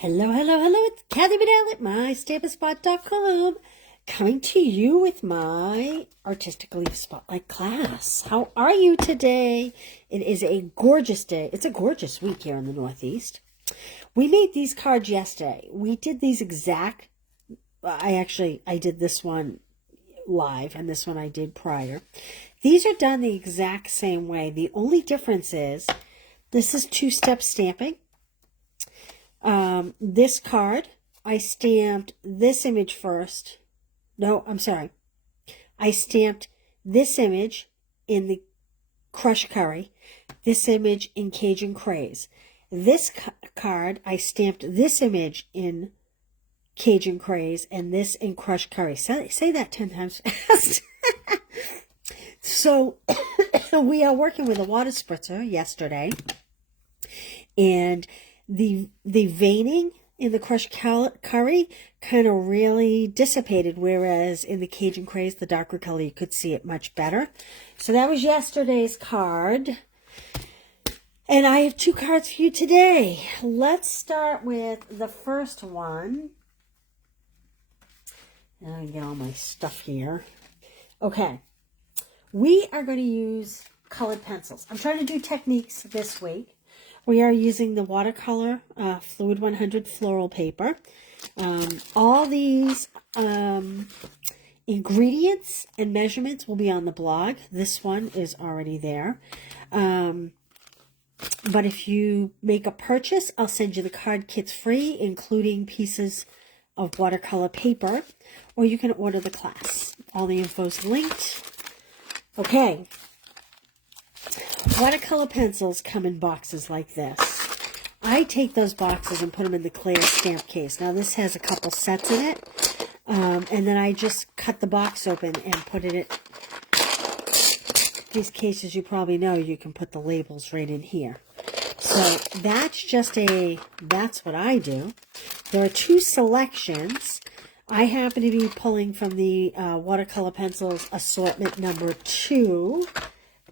Hello, hello, hello. It's Kathy Bedell at mystampinspot.com coming to you with my Artistic Leaf Spotlight class. How are you today? It is a gorgeous day. It's a gorgeous week here in the Northeast. We made these cards yesterday. We did these I did this one live and this one I did prior. These are done the exact same way. The only difference is this is two-step stamping. This card, I stamped this image first. No, I'm sorry. I stamped this image in the Crush Curry, this image in Cajun Craze. This card, I stamped this image in Cajun Craze and this in Crush Curry. Say that 10 times fast. So, we are working with a water spritzer yesterday, and the veining in the Crushed Curry kind of really dissipated, whereas in the Cajun Craze, the darker color, you could see it much better. So that was yesterday's card. And I have two cards for you today. Let's start with the first one. And I get all my stuff here. Okay. We are going to use colored pencils. I'm trying to do techniques this week. We are using the watercolor Fluid 100 floral paper. All these ingredients and measurements will be on the blog. This one is already there. But if you make a purchase, I'll send you the card kits free, including pieces of watercolor paper, or you can order the class. All the info is linked. Okay. Watercolor pencils come in boxes like this. I take those boxes and put them in the clear stamp case. Now this has a couple sets in it. And then I just cut the box open and put it in. These cases, you probably know, you can put the labels right in here. So that's what I do. There are two selections. I happen to be pulling from the watercolor pencils assortment number 2.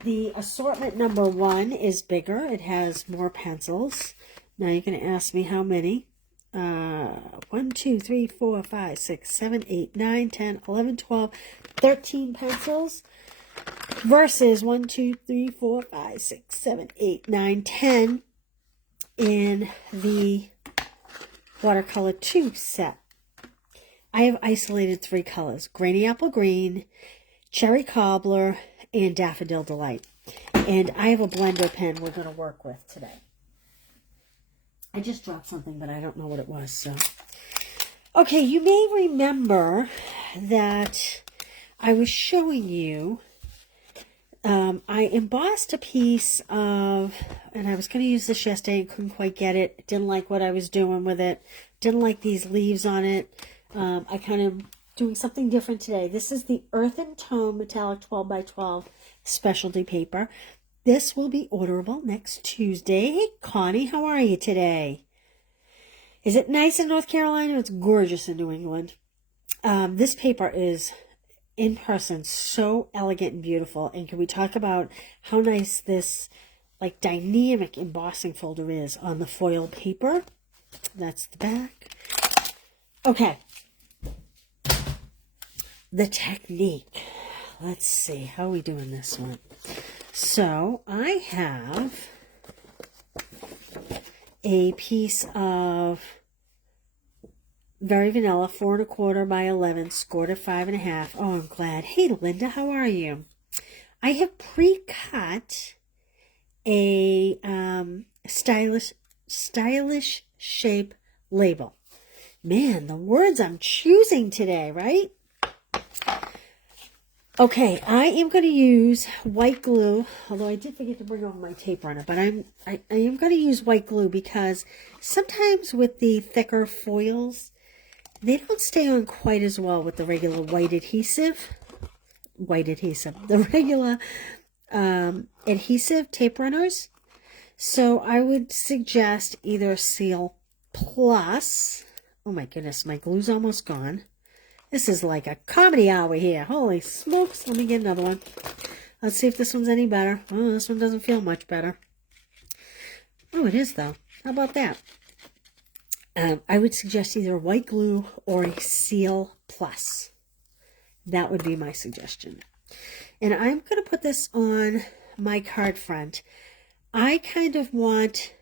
The assortment number 1 is bigger. It has more pencils. Now you're going to ask me how many. 1, 2, 3, 4, 5, 6, 7, 8, 9, 10, 11, 12, 13 pencils versus 1, 2, 3, 4, 5, 6, 7, 8, 9, 10 in the watercolor 2 set. I have isolated 3 colors: Grainy Apple Green, Cherry Cobbler, and Daffodil Delight. And I have a blender pen we're going to work with today. I just dropped something, but I don't know what it was. So, okay, you may remember that I was showing you, I embossed a piece of, and I was going to use this yesterday and couldn't quite get it. Didn't like what I was doing with it. Didn't like these leaves on it. I kind of doing something different today. This is the Earth and Tone Metallic 12x12 specialty paper. This will be orderable next Tuesday. Hey, Connie, how are you today? Is it nice in North Carolina? It's gorgeous in New England. This paper is, in person, so elegant and beautiful. And can we talk about how nice this, like, dynamic embossing folder is on the foil paper? That's the back. Okay. The technique. Let's see. How are we doing this one? So, I have a piece of Very Vanilla 4 1/4 by 11, scored at 5 1/2. Oh, I'm glad. Hey, Linda, how are you? I have pre-cut a stylish shape label. Man, the words I'm choosing today, right? Okay, I am going to use white glue, although I did forget to bring over my tape runner, but I am going to use white glue because sometimes with the thicker foils, they don't stay on quite as well with the regular white adhesive. The regular adhesive tape runners. So I would suggest either Seal Plus. Oh my goodness, my glue's almost gone. This is like a comedy hour here. Holy smokes. Let me get another one. Let's see if this one's any better. Oh, this one doesn't feel much better. Oh, it is, though. How about that? I would suggest either white glue or a Seal Plus. That would be my suggestion. And I'm going to put this on my card front. I kind of want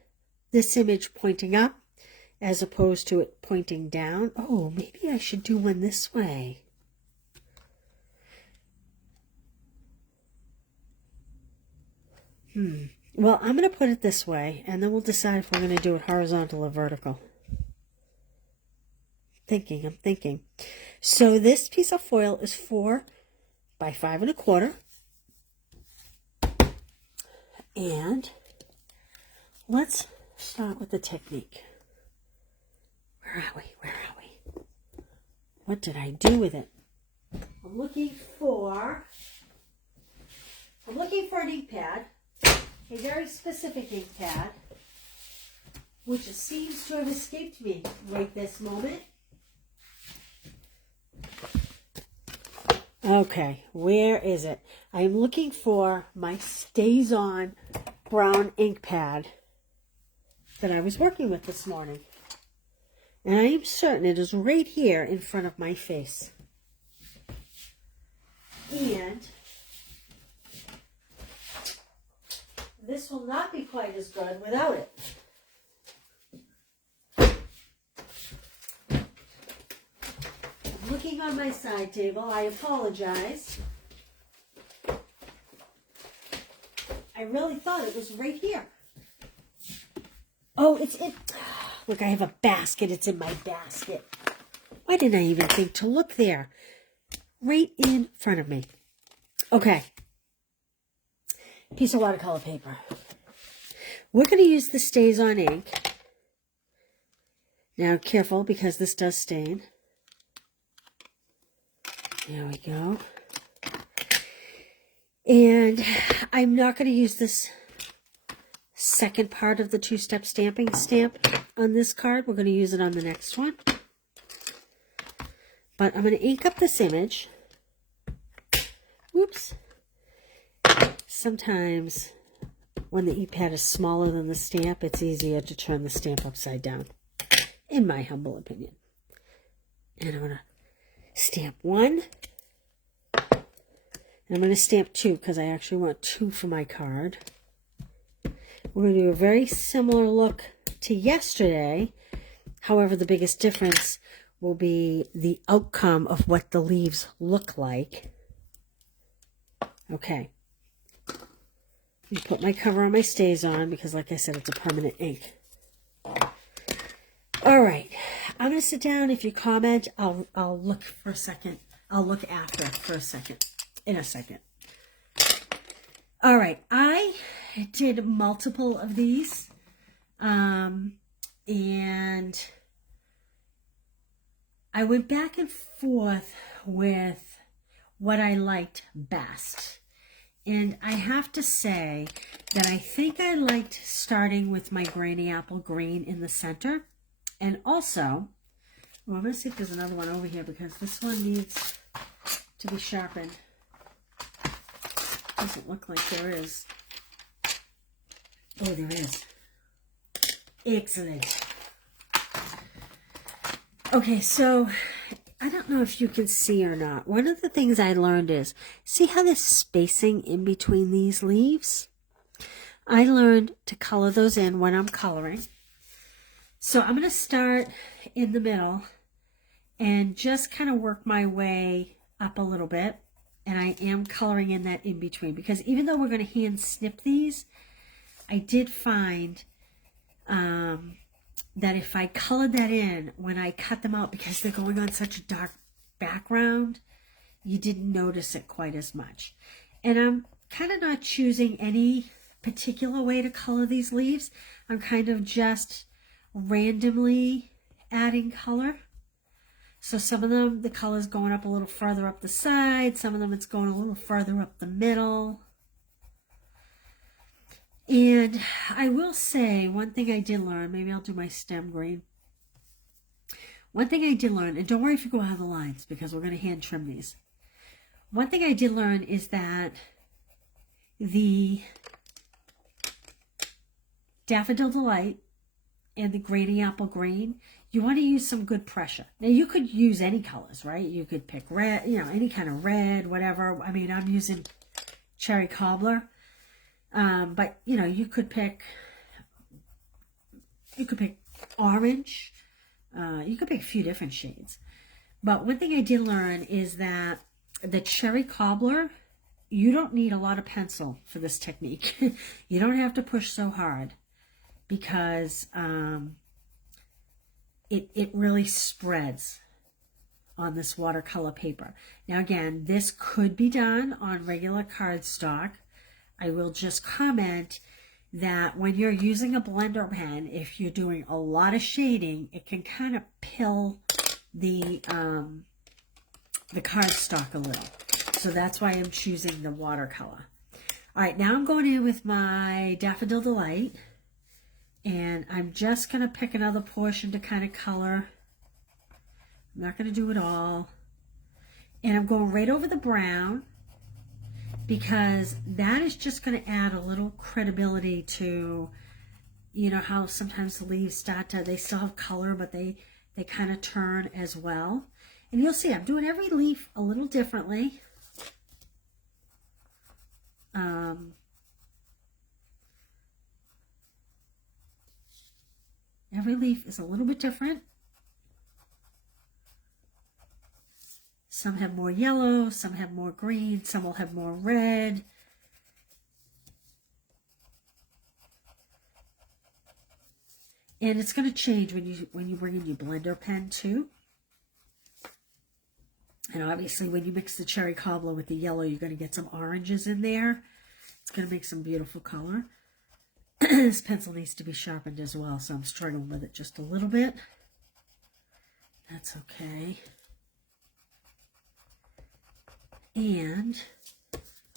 this image pointing up as opposed to it pointing down. Oh, maybe I should do one this way. Well, I'm going to put it this way, and then we'll decide if we're going to do it horizontal or vertical. I'm thinking. So this piece of foil is 4 by 5 1/4. And let's start with the technique. Where are we? What did I do with it? I'm looking for an ink pad, a very specific ink pad, which seems to have escaped me right this moment. Okay, where is it? I am looking for my StazOn brown ink pad that I was working with this morning. And I am certain it is right here in front of my face. And this will not be quite as good without it. Looking on my side table, I apologize. I really thought it was right here. Oh, it's in. Look, I have a basket. It's in my basket. Why didn't I even think to look there? Right in front of me. Okay. Piece of watercolor paper. We're going to use the StazOn ink. Now, careful, because this does stain. There we go. And I'm not going to use this second part of the two-step stamping stamp on this card. We're going to use it on the next one. But I'm going to ink up this image. Whoops. Sometimes when the e-pad is smaller than the stamp, it's easier to turn the stamp upside down, in my humble opinion. And I'm going to stamp 1. And I'm going to stamp 2 because I actually want 2 for my card. We're going to do a very similar look to yesterday. However, the biggest difference will be the outcome of what the leaves look like. Okay. Let me put my cover on my StazOn because, like I said, it's a permanent ink. All right. I'm going to sit down. If you comment, I'll look for a second. I'll look after for a second. In a second. All right. I did multiple of these. And I went back and forth with what I liked best. And I have to say that I think I liked starting with my Granny Apple Green in the center. And also, well, I'm going to see if there's another one over here because this one needs to be sharpened. Doesn't look like there is. Oh, there is. Excellent. Okay, so I don't know if you can see or not. One of the things I learned is, see how there's spacing in between these leaves? I learned to color those in when I'm coloring. So I'm going to start in the middle and just kind of work my way up a little bit. And I am coloring in that in between because even though we're going to hand snip these, I did find that if I colored that in when I cut them out because they're going on such a dark background, you didn't notice it quite as much. And I'm kind of not choosing any particular way to color these leaves. I'm kind of just randomly adding color. So some of them, the color's going up a little further up the side. Some of them, it's going a little further up the middle. And I will say, one thing I did learn, maybe I'll do my stem green. One thing I did learn, and don't worry if you go out of the lines, because we're going to hand trim these. One thing I did learn is that the Daffodil Delight and the Granny Apple Green, you want to use some good pressure. Now you could use any colors, right? You could pick red, you know, any kind of red, whatever. I mean, I'm using Cherry Cobbler, but you know, you could pick orange. You could pick a few different shades. But one thing I did learn is that the Cherry Cobbler, you don't need a lot of pencil for this technique. You don't have to push so hard because it really spreads on this watercolor paper. Now again, this could be done on regular cardstock. I will just comment that when you're using a blender pen, if you're doing a lot of shading, it can kind of pill the cardstock a little. So that's why I'm choosing the watercolor. All right, now I'm going in with my Daffodil Delight, and I'm just going to pick another portion to kind of color. I'm not going to do it all. And I'm going right over the brown because that is just going to add a little credibility to, you know, how sometimes the leaves start to, they still have color, but they kind of turn as well. And you'll see I'm doing every leaf a little differently. Every leaf is a little bit different. Some have more yellow, some have more green, some will have more red. And it's going to change when you bring in your blender pen too. And obviously when you mix the Cherry Cobbler with the yellow, you're going to get some oranges in there. It's going to make some beautiful color. This pencil needs to be sharpened as well, so I'm struggling with it just a little bit. That's okay. And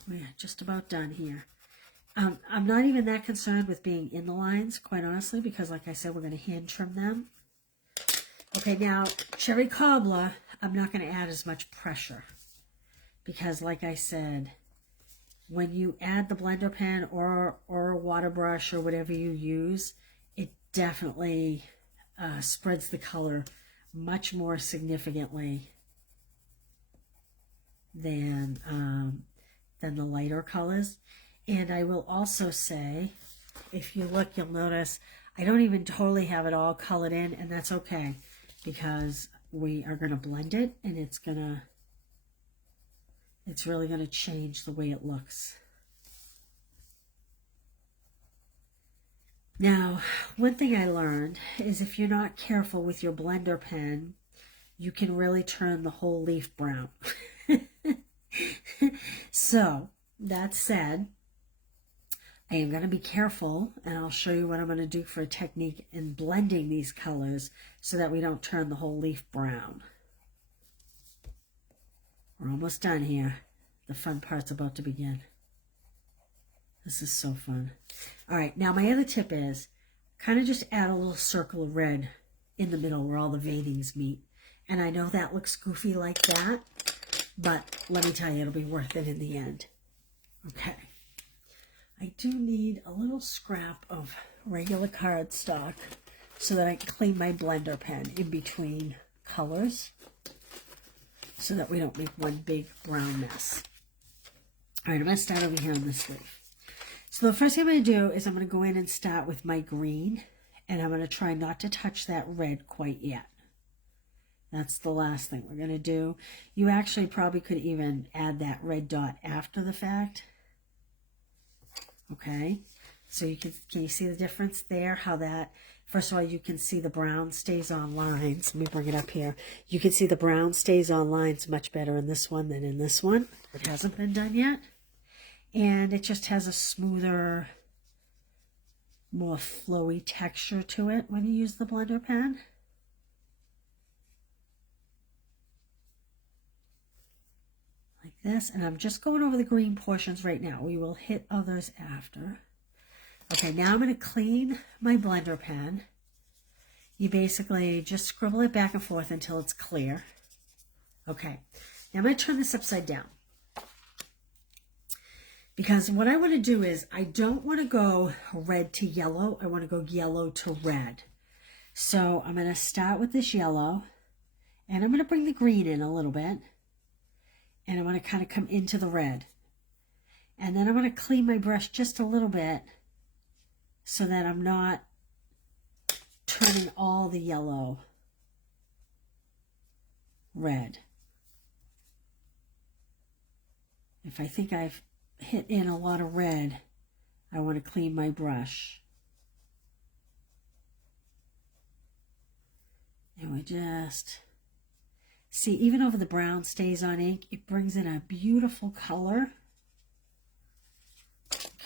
we're just about done here. I'm not even that concerned with being in the lines, quite honestly, because like I said, we're going to hand trim them. Okay, now Cherry Cobbler, I'm not going to add as much pressure because like I said, when you add the blender pen or a water brush or whatever you use, it definitely spreads the color much more significantly than the lighter colors. And I will also say, if you look, you'll notice I don't even totally have it all colored in, and that's okay because we are going to blend it, and it's really going to change the way it looks. Now, one thing I learned is if you're not careful with your blender pen, you can really turn the whole leaf brown. So, that said, I am going to be careful, and I'll show you what I'm going to do for a technique in blending these colors so that we don't turn the whole leaf brown. We're almost done here. The fun part's about to begin. This is so fun. All right, now my other tip is kind of just add a little circle of red in the middle where all the veinings meet. And I know that looks goofy like that, but let me tell you, it'll be worth it in the end. Okay. I do need a little scrap of regular cardstock so that I can clean my blender pen in between colors so that we don't make one big brown mess. All right, I'm going to start over here on this leaf. So the first thing I'm going to do is I'm going to go in and start with my green, and I'm going to try not to touch that red quite yet. That's the last thing we're going to do. You actually probably could even add that red dot after the fact. Okay, so can you see the difference there? How that, first of all, you can see the brown stays on lines. Let me bring it up here. You can see the brown stays on lines much better in this one than in this one. It hasn't been done yet. And it just has a smoother, more flowy texture to it when you use the blender pen. Like this, and I'm just going over the green portions right now. We will hit others after. Okay, now I'm going to clean my blender pen. You basically just scribble it back and forth until it's clear. Okay, now I'm going to turn this upside down. Because what I want to do is, I don't want to go red to yellow. I want to go yellow to red. So I'm going to start with this yellow, and I'm going to bring the green in a little bit, and I'm going to kind of come into the red. And then I'm going to clean my brush just a little bit so that I'm not turning all the yellow red. If I think I've hit in a lot of red, I want to clean my brush. And we just see, even over the brown stays on ink, it brings in a beautiful color.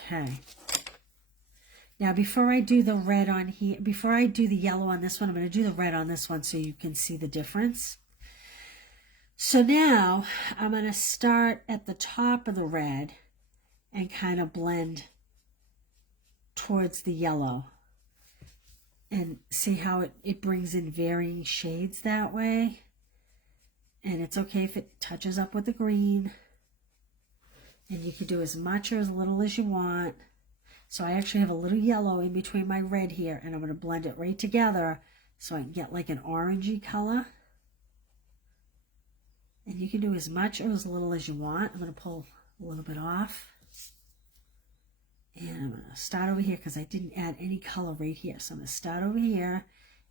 Okay. Now, before I do the red on here, before I do the yellow on this one, I'm going to do the red on this one so you can see the difference. So now I'm going to start at the top of the red and kind of blend towards the yellow. And see how it brings in varying shades that way. And it's okay if it touches up with the green. And you can do as much or as little as you want. So I actually have a little yellow in between my red here, and I'm going to blend it right together so I can get like an orangey color. And you can do as much or as little as you want. I'm going to pull a little bit off. And I'm going to start over here because I didn't add any color right here. So I'm going to start over here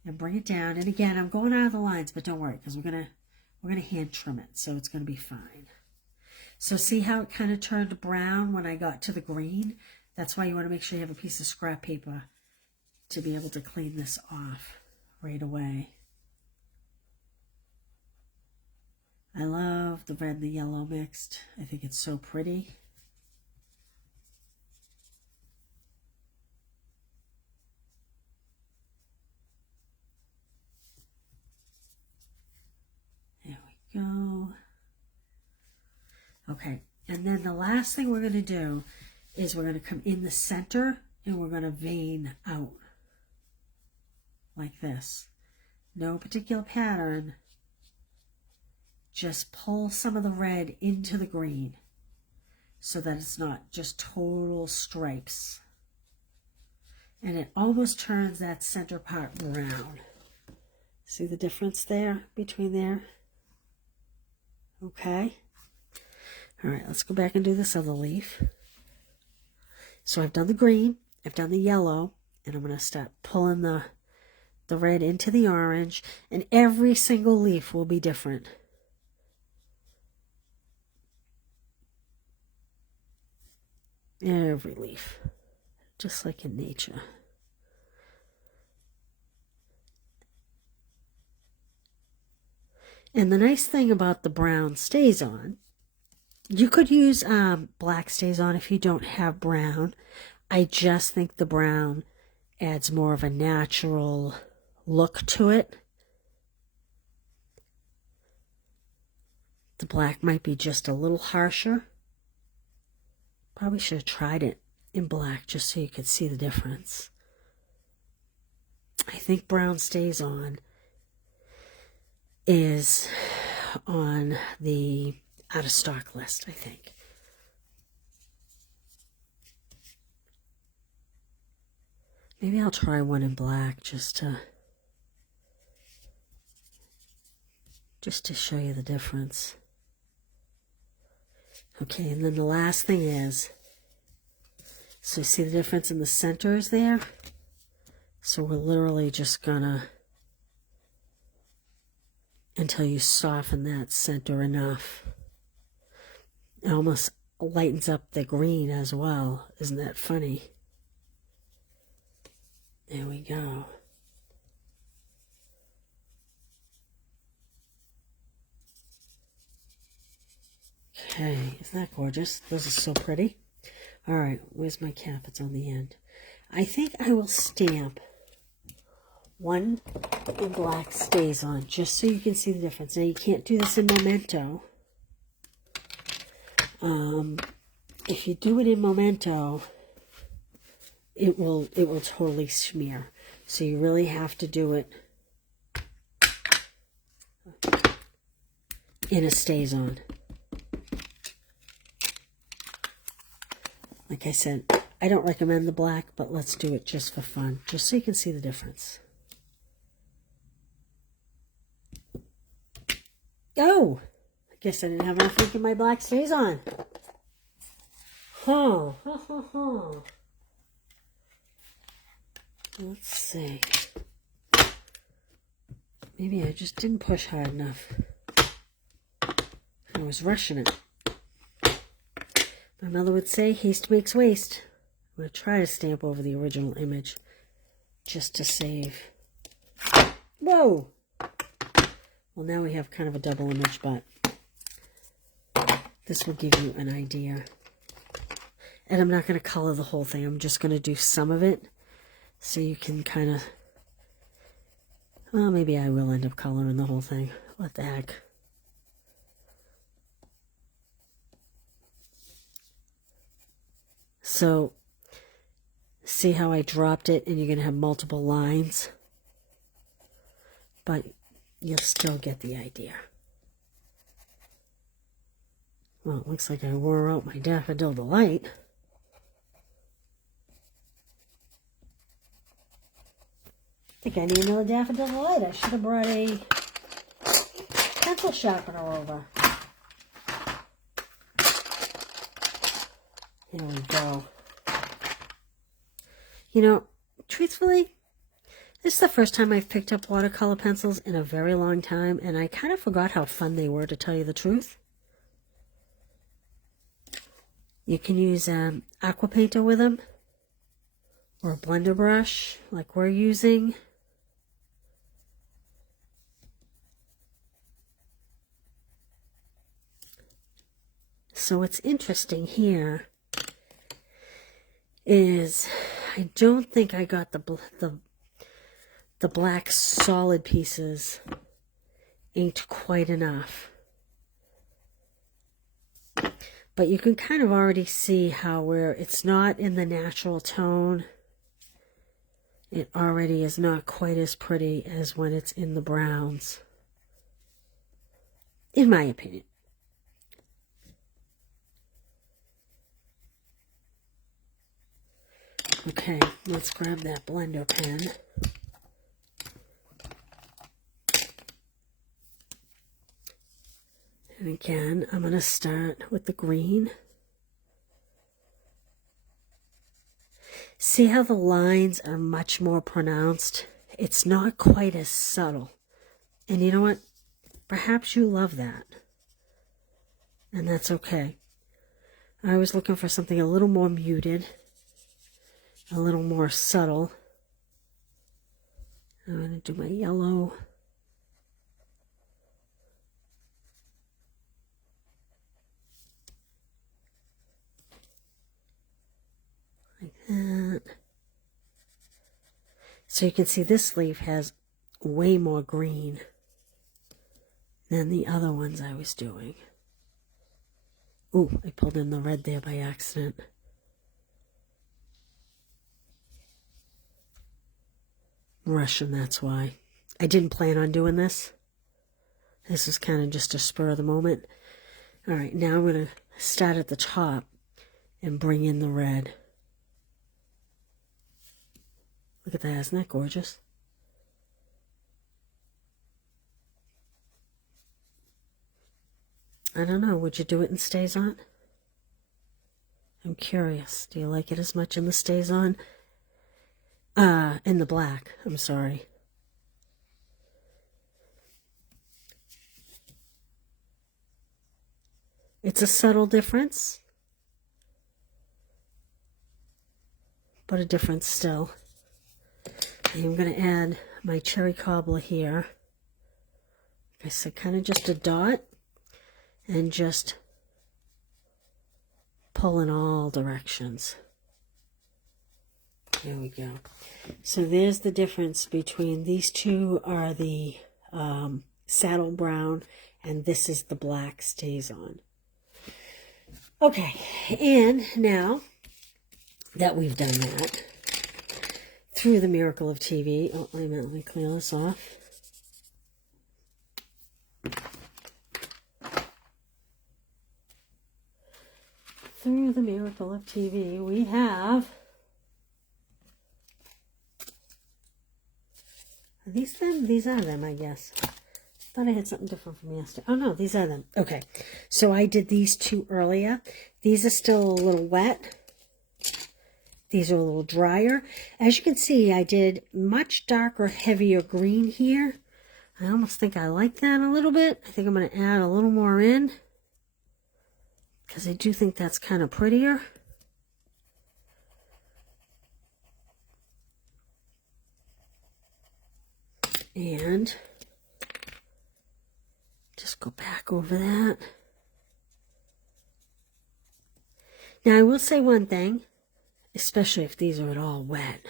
and bring it down. And again, I'm going out of the lines, but don't worry because we're going to hand trim it, so it's going to be fine. So see how it kind of turned brown when I got to the green? That's why you want to make sure you have a piece of scrap paper to be able to clean this off right away. I love the red and the yellow mixed. I think it's so pretty. There we go. Okay, and then the last thing we're going to do is we're going to come in the center and we're going to vein out like this. No particular pattern. Just pull some of the red into the green so that it's not just total stripes. And it almost turns that center part brown. See the difference there between there? Okay. All right, let's go back and do this other leaf. So I've done the green, I've done the yellow, and I'm going to start pulling the red into the orange, and every single leaf will be different. Every leaf, just like in nature. And the nice thing about the brown stays on, you could use black stays on if you don't have brown. I just think the brown adds more of a natural look to it. The black might be just a little harsher. Probably should have tried it in black just so you could see the difference. I think brown stays on is on the out of stock list, I think. Maybe I'll try one in black just to show you the difference. Okay, and then the last thing is, so you see the difference in the centers there? So we're literally just gonna, until you soften that center enough. It almost lightens up the green as well. Isn't that funny? There we go. Okay, isn't that gorgeous? Those are so pretty. All right, where's my cap? It's on the end. I think I will stamp one in black stays on, just so you can see the difference. Now, you can't do this in Memento. If you do it in Memento, it will totally smear. So you really have to do it in a stays on. Like I said, I don't recommend the black, but let's do it just for fun, just so you can see the difference. Oh, I guess I didn't have enough ink in my black stays on. Huh. Let's see. Maybe I just didn't push hard enough. I was rushing it. My mother would say, haste makes waste. I'm going to try to stamp over the original image just to save. Whoa! Well, now we have kind of a double image, but this will give you an idea. And I'm not going to color the whole thing. I'm just going to do some of it so you can kind of... Well, maybe I will end up coloring the whole thing. What the heck? So, see how I dropped it and you're going to have multiple lines? But you'll still get the idea. Well, it looks like I wore out my Daffodil Delight. I think I need another Daffodil Delight. I should have brought a pencil sharpener over. Here we go. You know, truthfully, this is the first time I've picked up watercolor pencils in a very long time, and I kind of forgot how fun they were, to tell you the truth. You can use aqua painter with them, or a blender brush like we're using. So what's interesting here is I don't think I got the black solid pieces inked quite enough. But you can kind of already see how where it's not in the natural tone, it already is not quite as pretty as when it's in the browns, in my opinion. Okay, let's grab that blender pen. And again, I'm going to start with the green. See how the lines are much more pronounced? It's not quite as subtle. And you know what? Perhaps you love that. And that's okay. I was looking for something a little more muted, a little more subtle. I'm going to do my yellow. Like that. So you can see this leaf has way more green than the other ones I was doing. Ooh, I pulled in the red there by accident. Russian, that's why. I didn't plan on doing this. This is kind of just a spur of the moment. All right, now I'm going to start at the top and bring in the red. Look at that, isn't that gorgeous? I don't know, would you do it in Stays On? I'm curious. Do you like it as much in the Stays On? In the black, I'm sorry. It's a subtle difference, but a difference still. I'm going to add my cherry cobbler here. Like I said, kind of just a dot, and just pull in all directions. There we go. So there's the difference between these two are the saddle brown, and this is the black Stays On. Okay, and now that we've done that, through the miracle of TV, oh, wait a minute, let me clear this off. Through the miracle of TV, we have... Are these them? These are them, I guess. Thought I had something different from yesterday. Oh no, these are them. Okay, so I did these two earlier. These are still a little wet. These are a little drier. As you can see, I did much darker, heavier green here. I almost think I like that a little bit. I think I'm going to add a little more in because I do think that's kind of prettier. And just go back over that. Now, I will say one thing, especially if these are at all wet.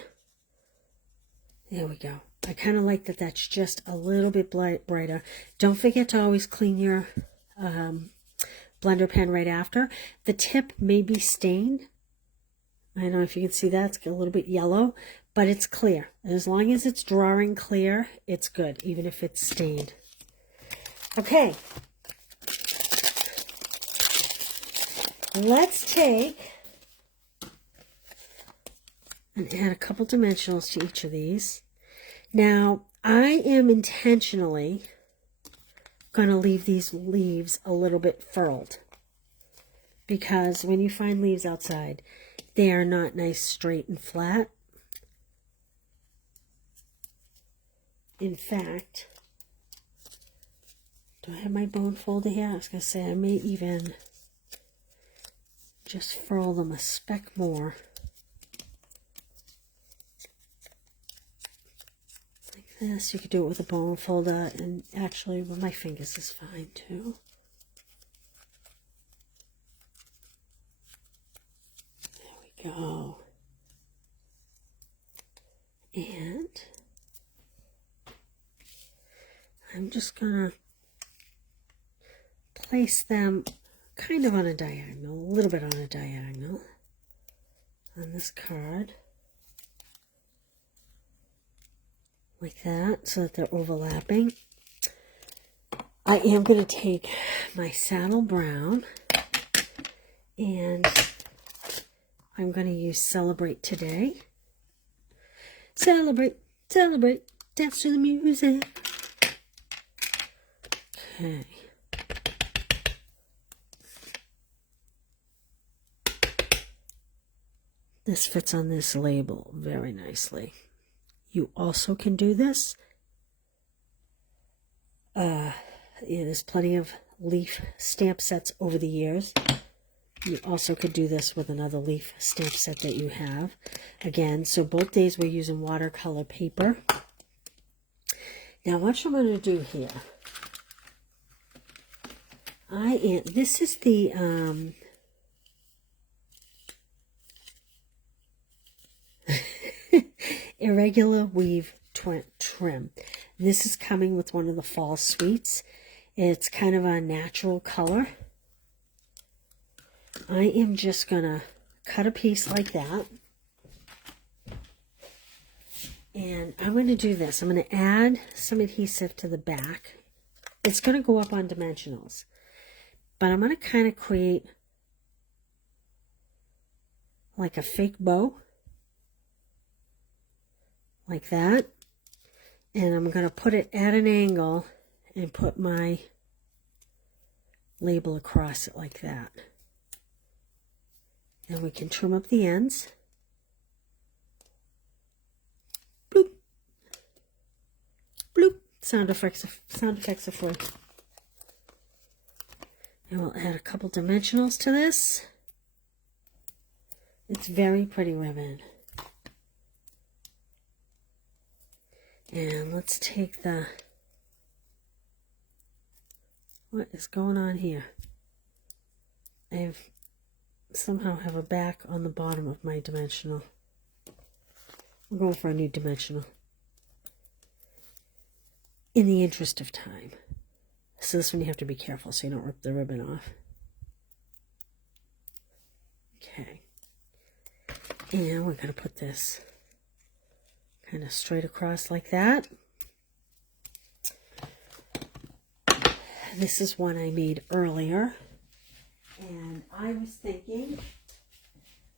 There we go. I kind of like that that's just a little bit brighter. Don't forget to always clean your blender pen right after. The tip may be stained. I don't know if you can see that. It's a little bit yellow, but it's clear. As long as it's drawing clear, it's good, even if it's stained. Okay. Let's take and add a couple dimensionals to each of these. Now, I am intentionally going to leave these leaves a little bit furled because when you find leaves outside, they are not nice, straight, and flat. In fact, do I have my bone folder here? I was going to say I may even just furl them a speck more. Like this. You could do it with a bone folder, and actually with my fingers is fine too. There we go. And I'm just going to place them kind of on a diagonal, a little bit on a diagonal on this card. Like that, so that they're overlapping. I am going to take my saddle brown and I'm going to use Celebrate Today. Celebrate, celebrate, dance to the music. Okay. This fits on this label very nicely. You also can do this. There's plenty of leaf stamp sets over the years. You also could do this with another leaf stamp set that you have. Again, so both days we're using watercolor paper. Now what I'm going to do here, this is the Irregular Weave Trim. This is coming with one of the fall suites. It's kind of a natural color. I am just going to cut a piece like that. And I'm going to do this. I'm going to add some adhesive to the back. It's going to go up on dimensionals. But I'm going to kind of create like a fake bow. Like that. And I'm going to put it at an angle and put my label across it like that. And we can trim up the ends. Bloop. Bloop. Sound effects are free. And we'll add a couple dimensionals to this. It's very pretty ribbon. And let's take the, what is going on here? I somehow have a back on the bottom of my dimensional. I'm going for a new dimensional. In the interest of time. So this one you have to be careful so you don't rip the ribbon off. Okay. And we're going to put this kind of straight across like that. This is one I made earlier. And I was thinking,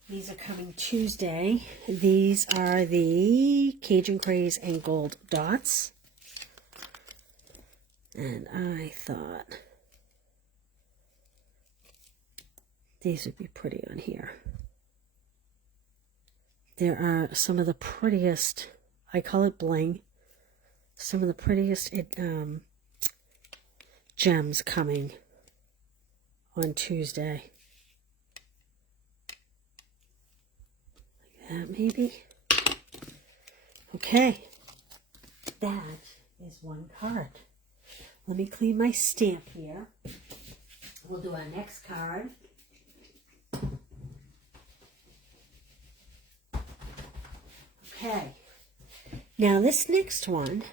these are coming Tuesday. These are the Cajun Craze and Gold Dots. And I thought these would be pretty on here. There are some of the prettiest, I call it bling, some of the prettiest gems coming on Tuesday. Like that maybe. Okay, that is one card. Let me clean my stamp here. We'll do our next card. Okay, now this next one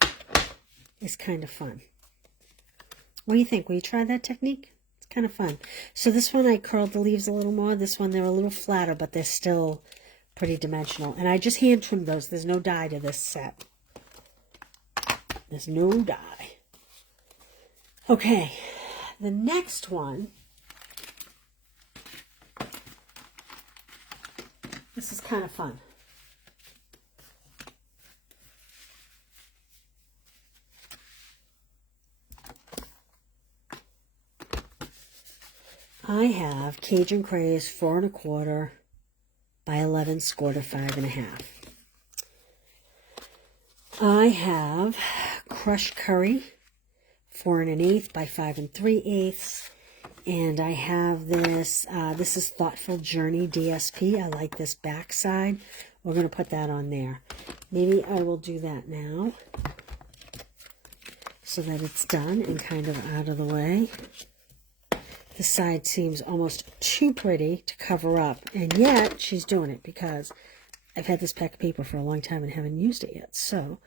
is kind of fun. What do you think? Will you try that technique? It's kind of fun. So this one I curled the leaves a little more. This one they're a little flatter, but they're still pretty dimensional. And I just hand trimmed those. There's no dye to this set. There's no dye. Okay, the next one. This is kind of fun. I have Cajun Craze 4 1/4 by 11 scored at 5 1/2. I have Crushed Curry 4 1/8 by 5 3/8. And I have this, this is Thoughtful Journey DSP. I like this back side. We're going to put that on there. Maybe I will do that now so that it's done and kind of out of the way. This side seems almost too pretty to cover up, and yet she's doing it because I've had this pack of paper for a long time and haven't used it yet. So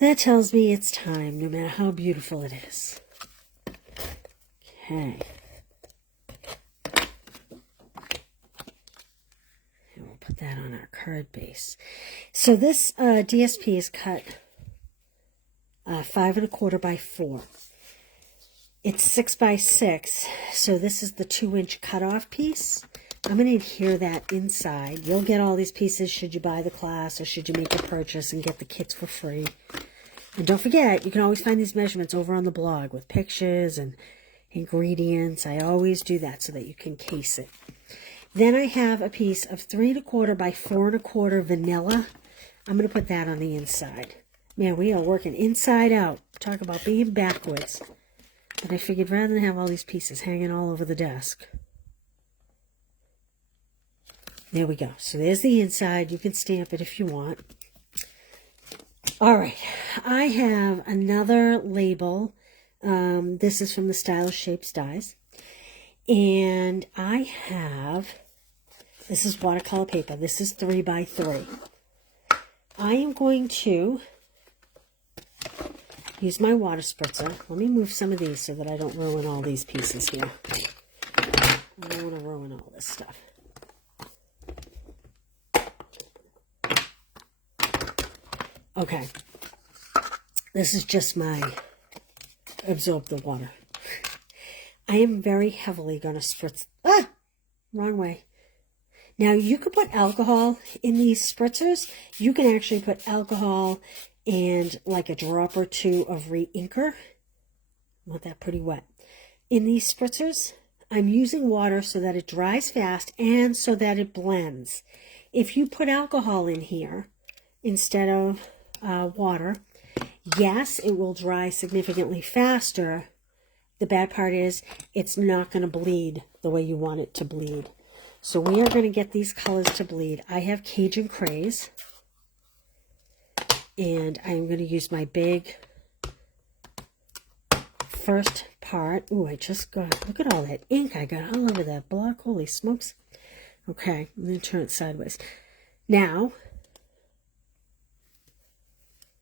that tells me it's time, no matter how beautiful it is. Okay. And we'll put that on our card base. So this DSP is cut 5 1/4 by 4. It's 6 by 6, so this is the 2-inch cutoff piece. I'm going to adhere that inside. You'll get all these pieces should you buy the class or should you make a purchase and get the kits for free. And don't forget, you can always find these measurements over on the blog with pictures and ingredients. I always do that so that you can case it. Then I have a piece of 3 1/4 by 4 1/4 vanilla. I'm going to put that on the inside. Man, we are working inside out. Talk about being backwards. But I figured rather than have all these pieces hanging all over the desk. There we go. So there's the inside. You can stamp it if you want. All right. I have another label. This is from the Stylish Shapes Dies. And I have, this is watercolor paper. This is 3 by 3. I am going to use my water spritzer. Let me move some of these so that I don't ruin all these pieces here. I don't want to ruin all this stuff. Okay. This is just my absorb the water. I am very heavily going to spritz. Ah! Wrong way. Now, you could put alcohol in these spritzers. You can actually put alcohol and like a drop or two of re-inker. I want that pretty wet. In these spritzers, I'm using water so that it dries fast and so that it blends. If you put alcohol in here instead of water, yes, it will dry significantly faster. The bad part is it's not going to bleed the way you want it to bleed. So we are going to get these colors to bleed. I have Cajun Craze. And I'm going to use my big first part. Ooh, I just got, look at all that ink I got all over that block. Holy smokes. Okay, I'm going to turn it sideways. Now,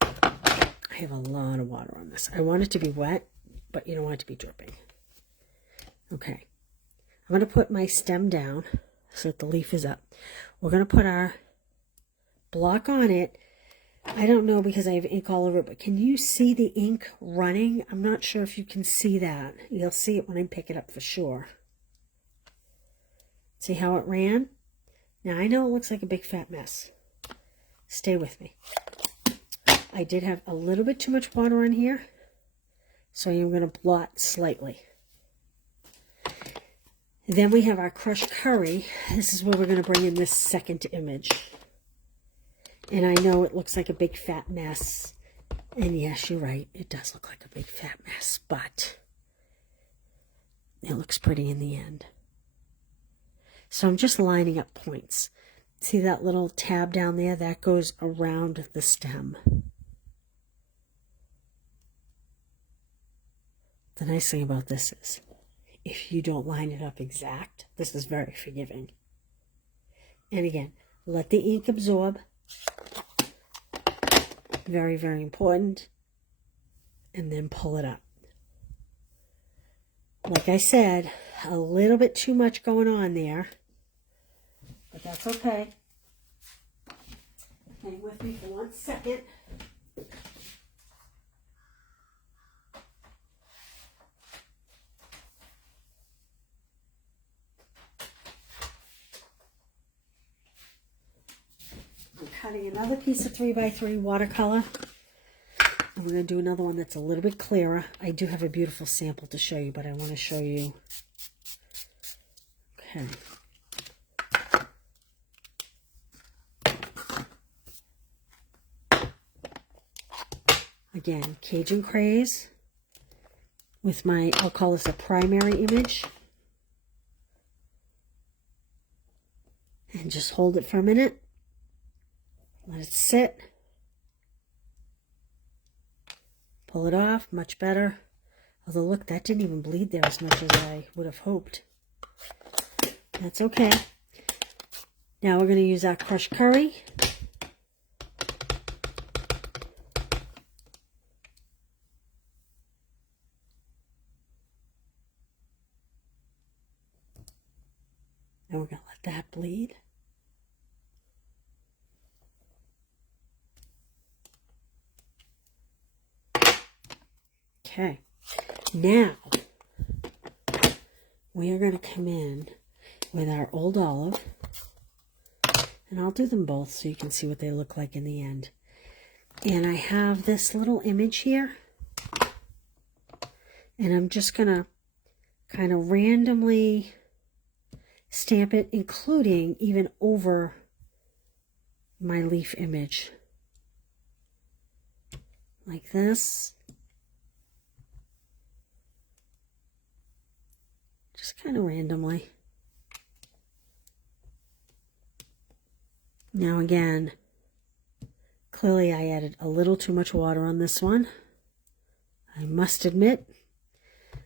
I have a lot of water on this. I want it to be wet, but you don't want it to be dripping. Okay, I'm going to put my stem down so that the leaf is up. We're going to put our block on it. I don't know because I have ink all over it, but can you see the ink running? I'm not sure if you can see that. You'll see it when I pick it up for sure. See how it ran? Now, I know it looks like a big fat mess. Stay with me. I did have a little bit too much water on here. So I'm going to blot slightly. Then we have our crushed curry. This is where we're going to bring in this second image. And I know it looks like a big fat mess. And yes, you're right. It does look like a big fat mess, but it looks pretty in the end. So I'm just lining up points. See that little tab down there? That goes around the stem. The nice thing about this is, if you don't line it up exact, this is very forgiving. And again, let the ink absorb. Very, very important. And then pull it up. Like I said, a little bit too much going on there. But that's okay. Hang with me for 1 second. I'm cutting another piece of 3x3 watercolor. And we're going to do another one that's a little bit clearer. I do have a beautiful sample to show you, but I want to show you. Okay. Again, Cajun Craze with my, I'll call this a primary image. And just hold it for a minute. Let it sit. Pull it off, much better. Although look, that didn't even bleed there as much as I would have hoped. That's okay. Now we're going to use our crushed curry. And we're going to let that bleed. Okay, now we are going to come in with our Old Olive, and I'll do them both so you can see what they look like in the end. And I have this little image here, and I'm just going to kind of randomly stamp it, including even over my leaf image, like this. Just kind of randomly. Now again, clearly I added a little too much water on this one. I must admit,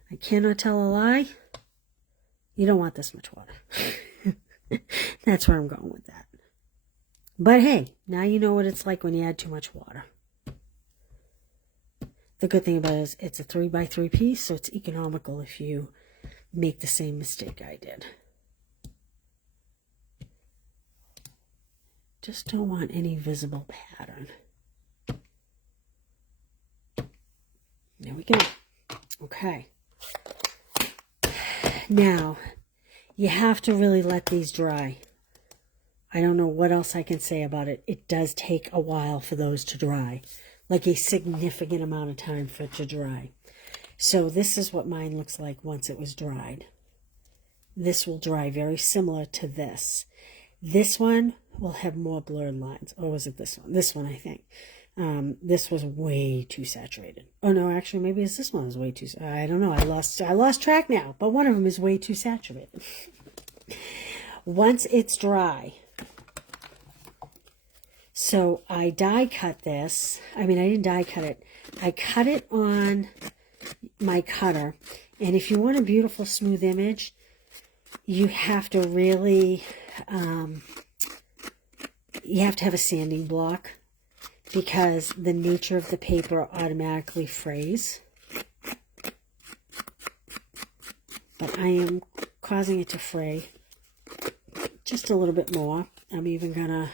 I cannot tell a lie. You don't want this much water. That's where I'm going with that. But hey, now you know what it's like when you add too much water. The good thing about it is it's a 3x3 piece, so it's economical if you make the same mistake I did. Just don't want any visible pattern. There we go. Okay. Now, you have to really let these dry. I don't know what else I can say about it. It does take a while for those to dry. Like a significant amount of time for it to dry. So this is what mine looks like once it was dried. This will dry very similar to this. This one will have more blurred lines. Or was it this one? This one, I think. This was way too saturated. Oh no, actually maybe it's this one is way too, I don't know. I lost track now, but one of them is way too saturated. Once it's dry. So I die cut this. I mean, I didn't die cut it. I cut it on my cutter. And if you want a beautiful smooth image, you have to really, you have to have a sanding block because the nature of the paper automatically frays. But I am causing it to fray just a little bit more. I'm even gonna,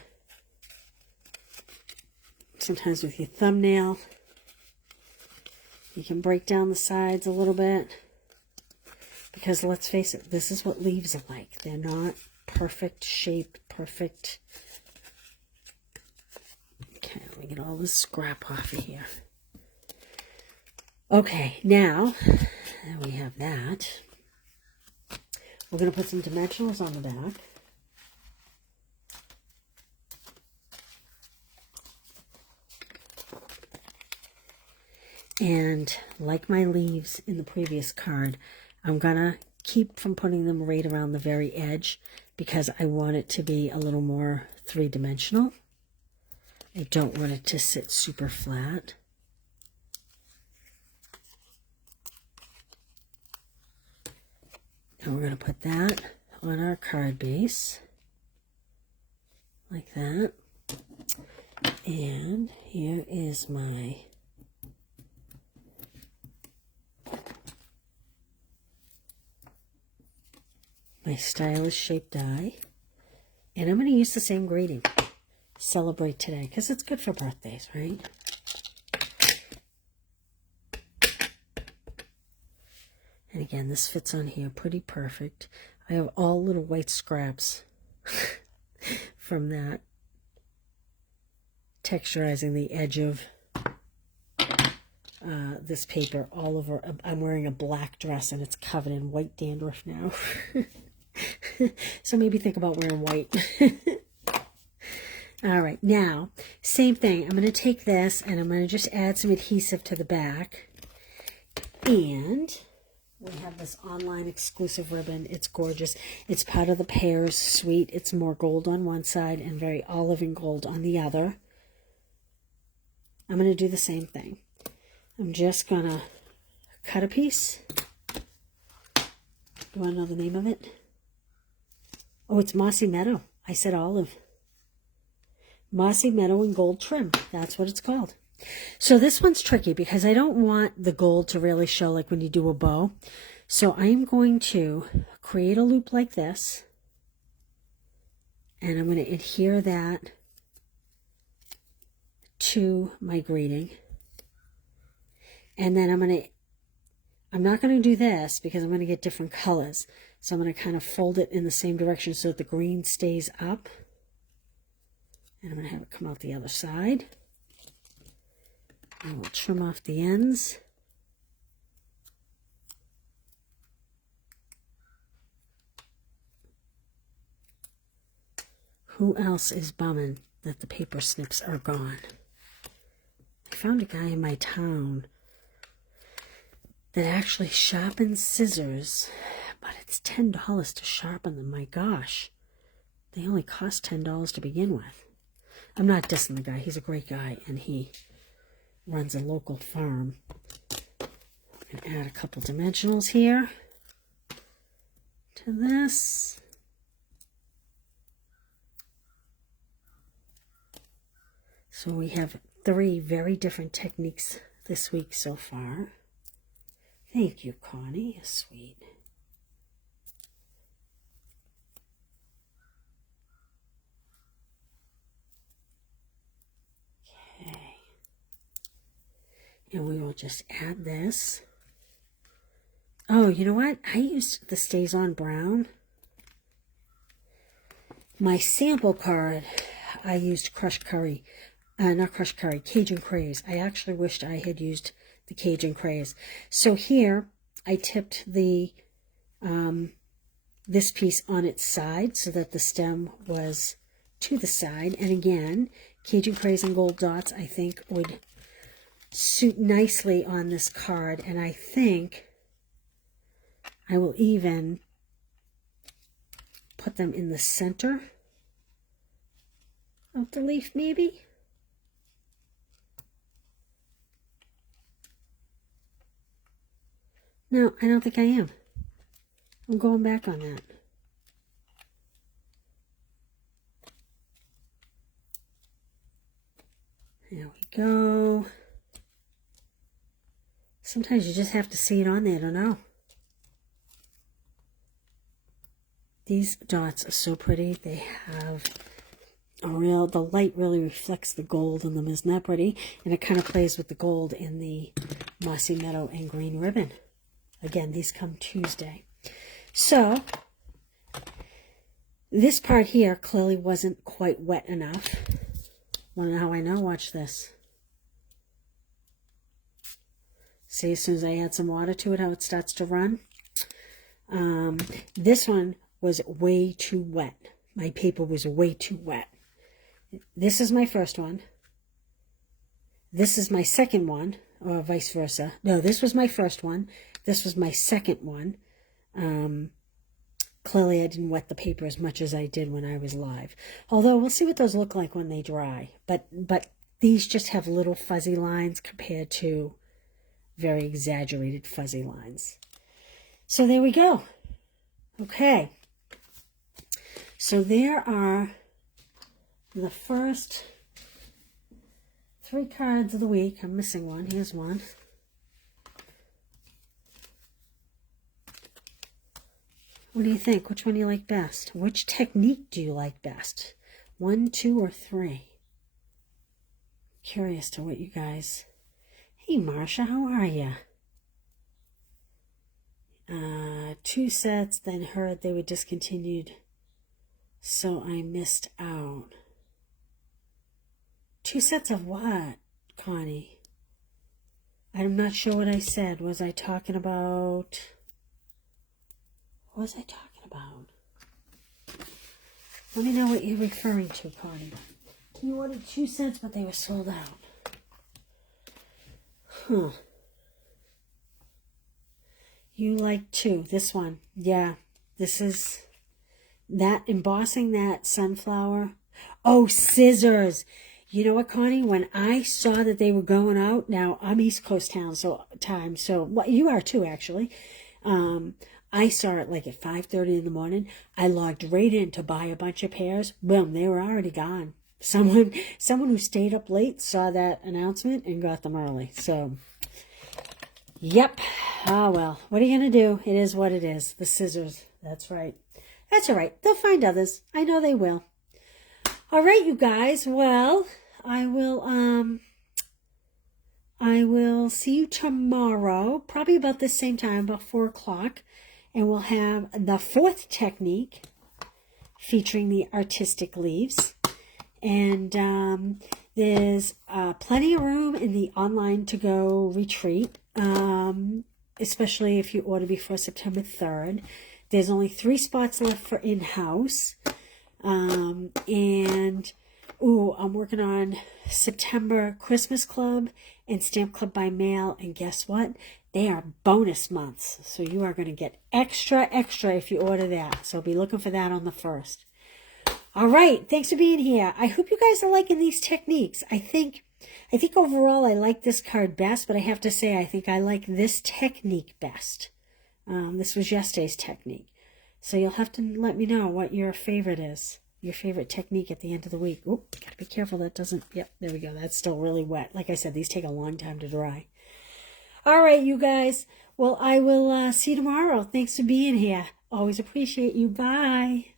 sometimes with your thumbnail, you can break down the sides a little bit. Because let's face it, this is what leaves are like. They're not perfect shape, perfect. Okay, let me get all this scrap off of here. Okay, now that we have that, we're going to put some dimensionals on the back. And like my leaves in the previous card, I'm going to keep from putting them right around the very edge because I want it to be a little more three-dimensional. I don't want it to sit super flat. And we're going to put that on our card base, like that. And here is my stylish shaped die. And I'm going to use the same greeting. Celebrate today, because it's good for birthdays, right? And again, this fits on here pretty perfect. I have all little white scraps from that, texturizing the edge of this paper all over. I'm wearing a black dress and it's covered in white dandruff now. So maybe think about wearing white. All right, now, same thing. I'm going to take this and I'm going to just add some adhesive to the back. And we have this online exclusive ribbon. It's gorgeous. It's part of the Pears suite. It's more gold on one side and very olive and gold on the other. I'm going to do the same thing. I'm just going to cut a piece. Do you want to know the name of it? Oh, it's Mossy Meadow. I said olive. Mossy Meadow and Gold Trim. That's what it's called. So this one's tricky because I don't want the gold to really show like when you do a bow. So I'm going to create a loop like this. And I'm going to adhere that to my greeting. And then I'm not going to do this because I'm going to get different colors. So I'm going to kind of fold it in the same direction so that the green stays up. And I'm going to have it come out the other side. And we'll trim off the ends. Who else is bumming that the paper snips are gone? I found a guy in my town that actually sharpens scissors, but it's $10 to sharpen them. My gosh, they only cost $10 to begin with. I'm not dissing the guy. He's a great guy, and he runs a local farm. I'm going to add a couple dimensionals here to this. So we have 3 very different techniques this week so far. Thank you, Connie. You're sweet. Okay. And we will just add this. Oh, you know what? I used the Stays On Brown. My sample card, I used crushed curry. Not crushed curry, Cajun Craze. I actually wished I had used the Cajun Craze. So here, I tipped the this piece on its side so that the stem was to the side. And again, Cajun Craze and Gold Dots, I think, would suit nicely on this card. And I think I will even put them in the center of the leaf, maybe. No, I don't think I am. I'm going back on that. There we go. Sometimes you just have to see it on there to know. These dots are so pretty. They have the light really reflects the gold in them. Isn't that pretty? And it kind of plays with the gold in the Mossy Meadow and green ribbon. Again, these come Tuesday. So, this part here clearly wasn't quite wet enough. Want to know how I know? Watch this. See, as soon as I add some water to it, how it starts to run. This one was way too wet. My paper was way too wet. This is my first one. This is my second one, or vice versa. No, this was my first one. This was my second one. Clearly, I didn't wet the paper as much as I did when I was live. Although, we'll see what those look like when they dry. But these just have little fuzzy lines compared to very exaggerated fuzzy lines. So there we go. Okay. So there are the first 3 cards of the week. I'm missing one. Here's one. What do you think? Which one do you like best? Which technique do you like best? 1, 2, or 3? Curious to what you guys... Hey, Marsha, how are you? 2 sets, then heard they were discontinued, so I missed out. 2 sets of what, Connie? I'm not sure what I said. Was I talking about... What was I talking about? Let me know what you're referring to, Connie. You ordered 2 sets, but they were sold out. Huh. You like 2. This one. Yeah. This is... That, embossing that sunflower. Oh, scissors. You know what, Connie? When I saw that they were going out, now I'm East Coast town, so well, you are too, actually. I saw it like at 5:30 in the morning. I logged right in to buy a bunch of pairs. Boom, they were already gone. Someone who stayed up late saw that announcement and got them early. So, yep. Ah, well, what are you going to do? It is what it is. The scissors. That's right. That's all right. They'll find others. I know they will. All right, you guys. Well, I will see you tomorrow, probably about the same time, about 4 o'clock. And we'll have the 4th technique featuring the artistic leaves. And there's plenty of room in the online to-go retreat, especially if you order before September 3rd. There's only 3 spots left for in-house. I'm working on September Christmas Club and Stamp Club by Mail. And guess what? They are bonus months. So you are going to get extra if you order that. So be looking for that on the 1st. All right. Thanks for being here. I hope you guys are liking these techniques. I think overall I like this card best, but I have to say I think I like this technique best. This was yesterday's technique. So you'll have to let me know what your favorite is. Your favorite technique at the end of the week. Oh, gotta be careful that doesn't... Yep, there we go. That's still really wet. Like I said, these take a long time to dry. All right, you guys. Well, I will see you tomorrow. Thanks for being here. Always appreciate you. Bye.